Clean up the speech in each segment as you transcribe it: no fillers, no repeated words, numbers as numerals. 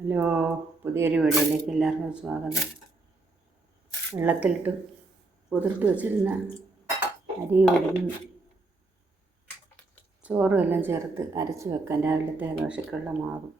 Hello, പുതിയൊരു വീഡിയോയിലേക്ക് എല്ലാവർക്കും സ്വാഗതം. വെള്ളത്തിലിട്ട് കുതിർത്ത് വെച്ചിരുന്ന അരി ഉഴുന്നും ചോറും എല്ലാം ചേർത്ത് അരച്ച് വെക്കാൻ രാവിലത്തെ ദോശയ്ക്കുള്ള മാവ്.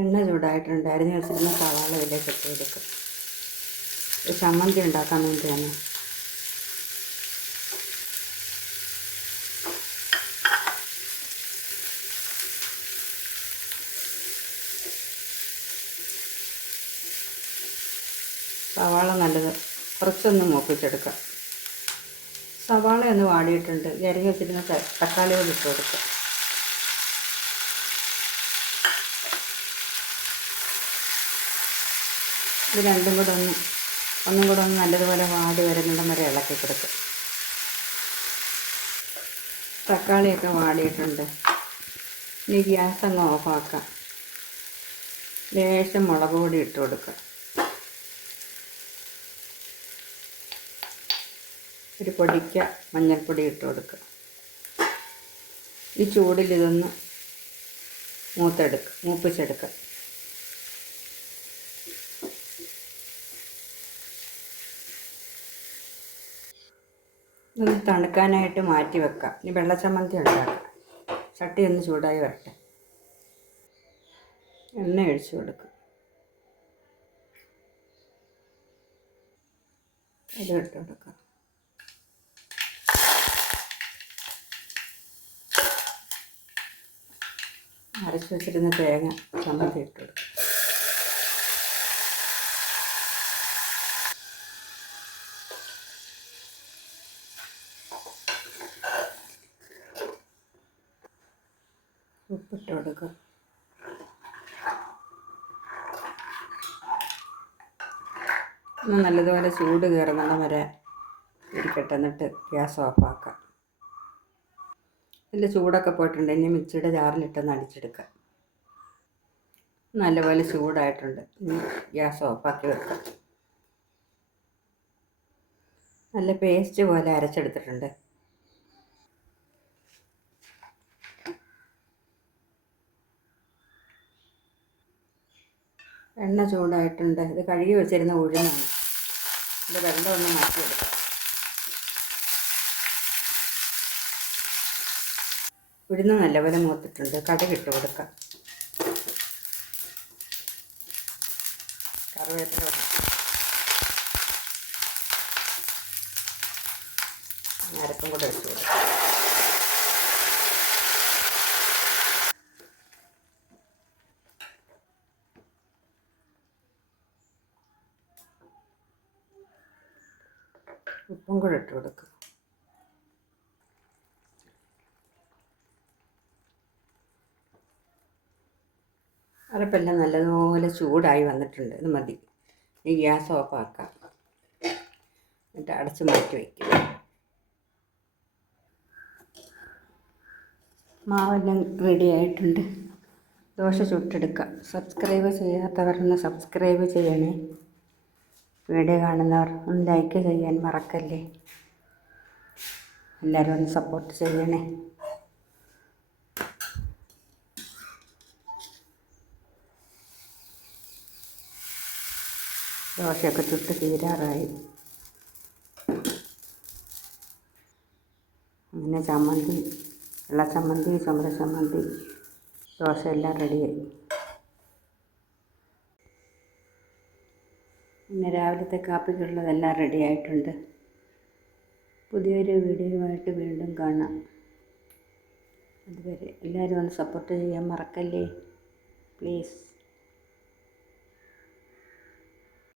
എണ്ണ ചൂടായിട്ടുണ്ട്. അരിഞ്ഞ് വെച്ചിരുന്ന സവാള ഇതിലേക്ക് ഇട്ട് കൊടുക്കും. ഒരു ചമ്മന്തി ഉണ്ടാക്കാൻ വേണ്ടിയാണ്. സവാള നല്ലത് കുറച്ചൊന്ന് മൂപ്പിച്ചെടുക്കാം. സവാള ഒന്ന് വാടിയിട്ടുണ്ട്. അരിഞ്ഞ് വെച്ചിരുന്ന തക്കാളിയോട് ഇട്ട് കൊടുക്കാം. ഇത് രണ്ടും കൂടെ ഒന്നും കൂടെ നല്ലതുപോലെ വാടി വരുന്നിടം വരെ ഇളക്കി കൊടുക്കും. തക്കാളിയൊക്കെ വാടിയിട്ടുണ്ട്. ഇനി ഗ്യാസ് അങ്ങ് ഓഫാക്കാം. ലേശം മുളക് പൊടി ഇട്ട് കൊടുക്കുക. ഒരു പൊടിക്ക മഞ്ഞൾപ്പൊടി ഇട്ട് കൊടുക്കുക. ഈ ചൂടിൽ ഇതൊന്ന് മൂപ്പിച്ചെടുക്കുക. ഇതൊന്ന് തണുക്കാനായിട്ട് മാറ്റി വെക്കാം. ഇനി വെള്ളച്ചമ്മന്തി ഉണ്ടാക്കാം. ചട്ടി ഒന്ന് ചൂടായി വരട്ടെ. എണ്ണ ഒഴിച്ച് കൊടുക്കും. ഇത് ഇട്ട് കൊടുക്കാം. അരച്ച് വെച്ചിരുന്ന തേങ്ങ ചമ്മന്തി ഇട്ട് കൊടുക്കും. ഉപ്പിട്ട് കൊടുക്കുക. ഒന്ന് നല്ലതുപോലെ ചൂട് കയറുന്നിടം വരെ ഇരിക്കട്ടെ. എന്നിട്ട് ഗ്യാസ് ഓഫാക്കാം. ഇതിൽ ചൂടൊക്കെ പോയിട്ടുണ്ട്. ഇനി മിക്സിയുടെ ജാറിലിട്ടൊന്ന് അടിച്ചെടുക്കാം. നല്ലപോലെ ചൂടായിട്ടുണ്ട്. ഇനി ഗ്യാസ് ഓഫാക്കി വെക്കാം. നല്ല പേസ്റ്റ് പോലെ അരച്ചെടുത്തിട്ടുണ്ട്. എണ്ണ ചൂടായിട്ടുണ്ട്. ഇത് കഴുകി വെച്ചിരുന്ന ഉഴുന്നാണ്. ഇത് വെള്ളം ഒന്ന് മാറ്റിയെടുക്കാം. ഉഴുന്ന് നല്ലപോലെ മൂത്തിട്ടുണ്ട്. കടുകിട്ട് കൊടുക്കാം. കറിവേപ്പില അരപ്പും കൂടെ വെച്ച് കൊടുക്കാം. ഉപ്പും കൂടെ ഇട്ട് കൊടുക്കുക. അരപ്പെല്ലാം നല്ലതുപോലെ ചൂടായി വന്നിട്ടുണ്ട്. ഇത് മതി. ഈ ഗ്യാസ് ഓഫാക്കാം. എന്നിട്ട് അടച്ച് മാറ്റി വയ്ക്കുക. മാവെല്ലാം റെഡി ആയിട്ടുണ്ട്. ദോശ ചുട്ടെടുക്കാം. സബ്സ്ക്രൈബ് ചെയ്യാത്തവരൊന്ന് സബ്സ്ക്രൈബ് ചെയ്യണേ. വീഡിയോ കാണുന്നവർ ഒന്ന് ലൈക്ക് ചെയ്യാൻ മറക്കല്ലേ. എല്ലാവരും ഒന്ന് സപ്പോർട്ട് ചെയ്യണേ. ദോശയൊക്കെ ചുട്ട് തീരാറായി. അങ്ങനെ ചമ്മന്തി, വെള്ള ചമ്മന്തി, ചുമല ചമ്മന്തി, ദോശ എല്ലാം റെഡിയായി. പിന്നെ രാവിലത്തെ കാപ്പിക്കുള്ളതെല്ലാം റെഡി ആയിട്ടുണ്ട്. പുതിയൊരു വീഡിയോയുമായിട്ട് വീണ്ടും കാണാം. അതുവരെ എല്ലാവരും ഒന്ന് സപ്പോർട്ട് ചെയ്യാൻ മറക്കല്ലേ പ്ലീസ്.